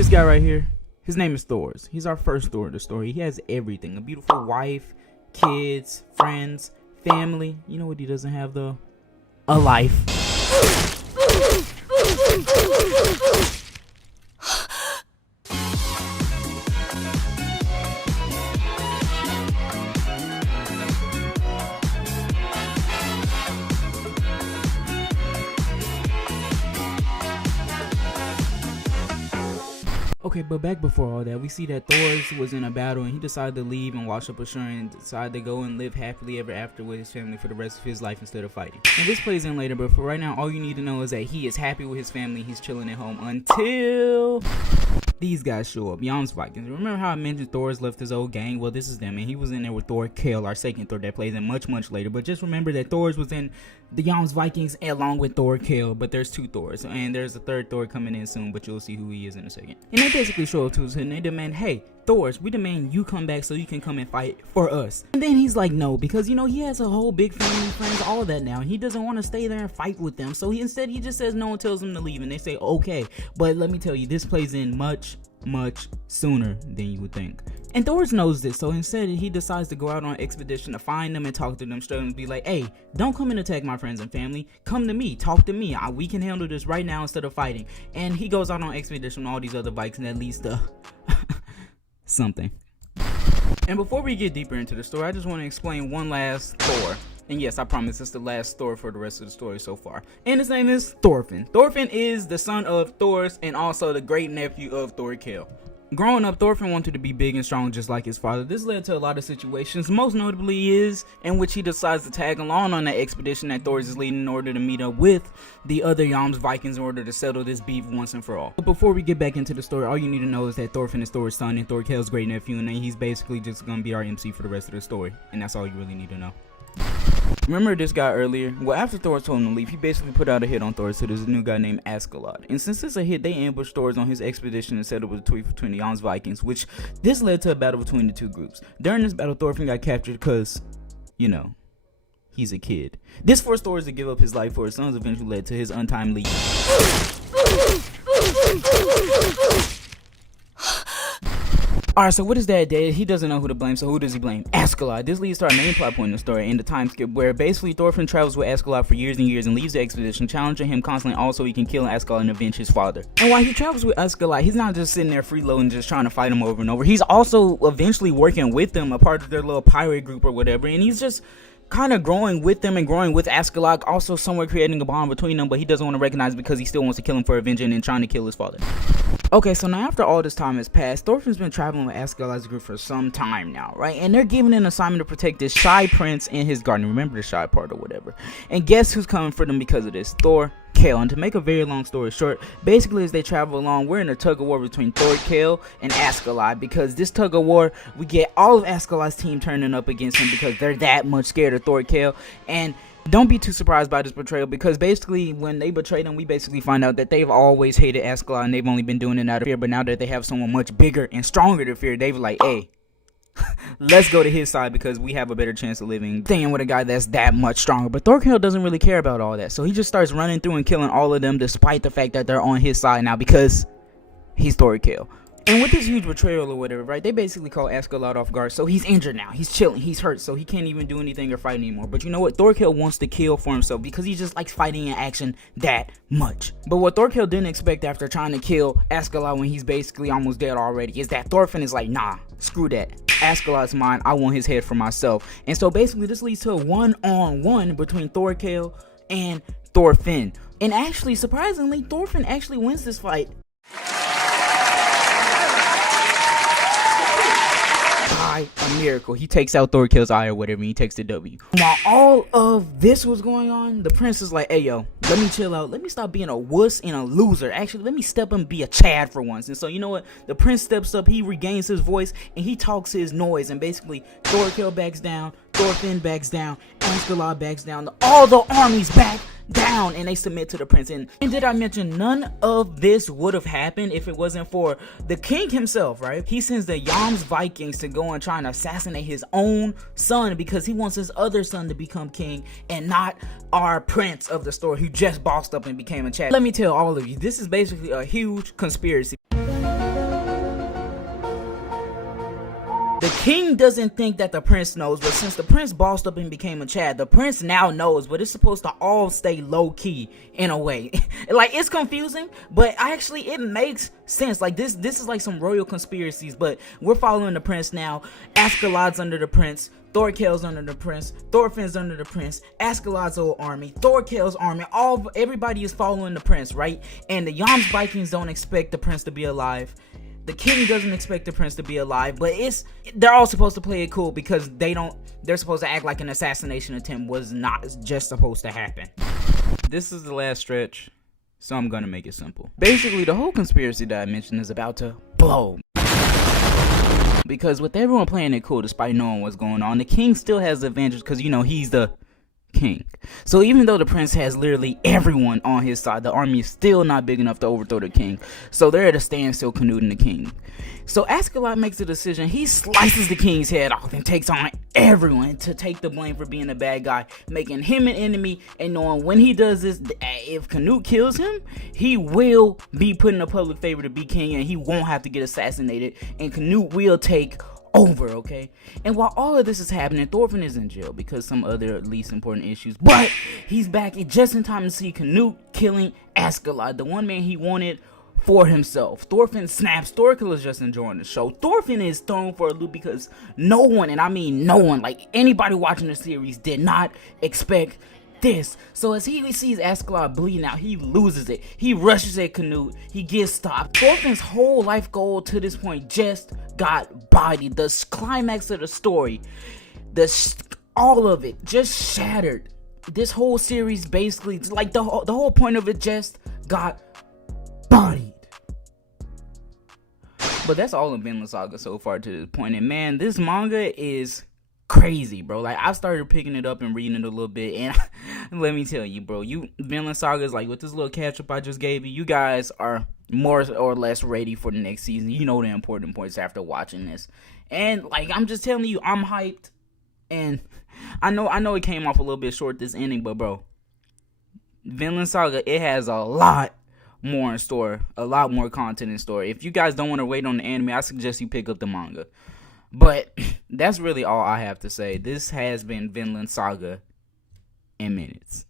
this guy right here? His name is Thors. He's our first Thor in the story. He has everything. A beautiful wife, kids, friends, family. You know what he doesn't have though? A life. Okay, but back before all that, we see that Thor was in a battle and he decided to leave and wash up a shore and decided to go and live happily ever after with his family for the rest of his life instead of fighting. And this plays in later, but for right now, all you need to know is that he is happy with his family. He's chilling at home until these guys show up, Yam's Vikings. Remember how I mentioned Thor's left his old gang? Well, this is them, and he was in there with Thor Kale, our second Thor that plays in much later. But just remember that Thor's was in the Yam's Vikings along with Thor Kale, but there's two Thors, and there's a third Thor coming in soon, but you'll see who he is in a second. And they basically show up to us and they demand, hey, Thors, we demand you come back so you can come and fight for us. And then he's like, no, because you know he has a whole big family, friends, all of that now, and he doesn't want to stay there and fight with them. So instead he just says no and tells them to leave, and they say okay. But let me tell you, this plays in much sooner than you would think. And Thors knows this, so instead he decides to go out on an expedition to find them and talk to them straight and be like, hey, don't come and attack my friends and family. Come to me, talk to me. We can handle this right now instead of fighting. And he goes out on an expedition with all these other bikes, and that leads to something. And before we get deeper into the story, I just want to explain one last Thor. And yes, I promise it's the last Thor for the rest of the story so far. And his name is Thorfinn. Thorfinn is the son of Thors and also the great nephew of Thorkel. Growing up, Thorfinn wanted to be big and strong just like his father. This led to a lot of situations, most notably is in which he decides to tag along on that expedition that Thor is leading in order to meet up with the other Yam's Vikings in order to settle this beef once and for all. But before we get back into the story, all you need to know is that Thorfinn is Thor's son and Thorkel's great nephew, and then he's basically just gonna be our MC for the rest of the story. And that's all you really need to know. Remember this guy earlier? Well, after Thor told him to leave, he basically put out a hit on Thor, so there's a new guy named Askeladd. And since it's a hit, they ambushed Thor on his expedition and settled with a tweet between the Yam's Vikings, which this led to a battle between the two groups. During this battle, Thorfinn got captured because, you know, he's a kid. This forced Thor to give up his life for his sons, eventually led to his untimely Alright, so what is that, Dad? He doesn't know who to blame, so who does he blame? Askeladd. This leads to our main plot point in the story, in the time skip, where basically Thorfinn travels with Askeladd for years and years and leaves the expedition, challenging him constantly also he can kill Askeladd and avenge his father. And while he travels with Askeladd, he's not just sitting there freeloading just trying to fight him over and over. He's also eventually working with them, a part of their little pirate group or whatever, and he's just kind of growing with them and growing with Askeladd, also somewhere creating a bond between them, but he doesn't want to recognize because he still wants to kill him for avenging and trying to kill his father. Okay, so now after all this time has passed, Thorfinn's been traveling with Askeladd's group for some time now, right? And they're given an assignment to protect this shy prince and his garden. Remember the shy part or whatever. And guess who's coming for them because of this? Thorkel. And to make a very long story short, basically as they travel along, we're in a tug of war between Thorkel and Askeladd, because this tug of war, we get all of Askeladd's team turning up against him because they're that much scared of Thorkel. And don't be too surprised by this betrayal, because basically when they betrayed him, we basically find out that they've always hated Askeladd and they've only been doing it out of fear. But now that they have someone much bigger and stronger to fear, they've like, hey, let's go to his side because we have a better chance of living staying with a guy that's that much stronger. But Thorkel doesn't really care about all that, so he just starts running through and killing all of them despite the fact that they're on his side now because he's Thorkel. And with this huge betrayal or whatever, right, they basically call Askeladd off guard, so he's injured now, he's chilling, he's hurt, so he can't even do anything or fight anymore. But you know what, Thorkel wants to kill for himself because he just likes fighting in action that much. But what Thorkel didn't expect after trying to kill Askeladd when he's basically almost dead already is that Thorfinn is like, nah, screw that, Askeladd's mine, I want his head for myself. And so basically this leads to a one-on-one between Thorkel and Thorfinn. And actually, surprisingly, Thorfinn actually wins this fight. A miracle. He takes out Thorkel's eye or whatever, and he takes the W. While all of this was going on, the prince is like, hey yo, let me chill out, let me stop being a wuss and a loser, actually let me step and be a Chad for once. And so you know what, the prince steps up, he regains his voice and he talks his noise, and basically Thorkel backs down, Thorfinn backs down, Askeladd backs down, all the armies back down, and they submit to the prince. And did I mention none of this would have happened if it wasn't for the king himself, right? He sends the Yam's Vikings to go and try and assassinate his own son because he wants his other son to become king and not our prince of the story who just bossed up and became a Chad. Let me tell all of you, this is basically a huge conspiracy. King doesn't think that the prince knows, but since the prince bossed up and became a Chad, the prince now knows, but it's supposed to all stay low-key in a way. Like, it's confusing, but actually it makes sense. Like, this is like some royal conspiracies, but we're following the prince now. Askeladd's under the prince, Thorkel's under the prince, Thorfinn's under the prince, Askeladd's old army, Thorkel's army, everybody is following the prince, right? And the Yams Vikings don't expect the prince to be alive. The king doesn't expect the prince to be alive, but they're all supposed to play it cool because they're supposed to act like an assassination attempt was not just supposed to happen. This is the last stretch, so I'm gonna make it simple. Basically, the whole conspiracy that I mentioned is about to blow. Because with everyone playing it cool despite knowing what's going on, the king still has the advantage because, you know, he's the king. So even though the prince has literally everyone on his side, the army is still not big enough to overthrow the king. So they're at a standstill, Canute and the king. So Askeladd makes a decision. He slices the king's head off and takes on everyone to take the blame for being a bad guy, making him an enemy, and knowing when he does this, if Canute kills him, he will be put in a public favor to be king and he won't have to get assassinated, and Canute will take over, okay? And while all of this is happening, Thorfinn is in jail because some other least important issues, but he's back just in time to see Canute killing Askeladd, the one man he wanted for himself. Thorfinn snaps. Thorkel is just enjoying the show. Thorfinn is thrown for a loop because no one, and I mean no one, like anybody watching the series, did not expect this. So as he sees Askeladd bleeding out, he loses it. He rushes at Canute. He gets stopped. Thorfinn's whole life goal to this point just got bodied. The climax of the story, all of it just shattered. This whole series basically, like the whole point of it just got bodied. But that's all of VInland Saga so far to this point. And man, this manga is crazy, bro. Like, I started picking it up and reading it a little bit, and let me tell you, bro, VInland Saga is like, with this little catch up I just gave you guys are more or less ready for the next season. You know the important points after watching this, and like, I'm just telling you, I'm hyped. And I know it came off a little bit short this ending, but bro, VInland Saga, it has a lot more in store, a lot more content in store. If you guys don't want to wait on the anime, I suggest you pick up the manga. But that's really all I have to say. This has been VInland Saga in minutes.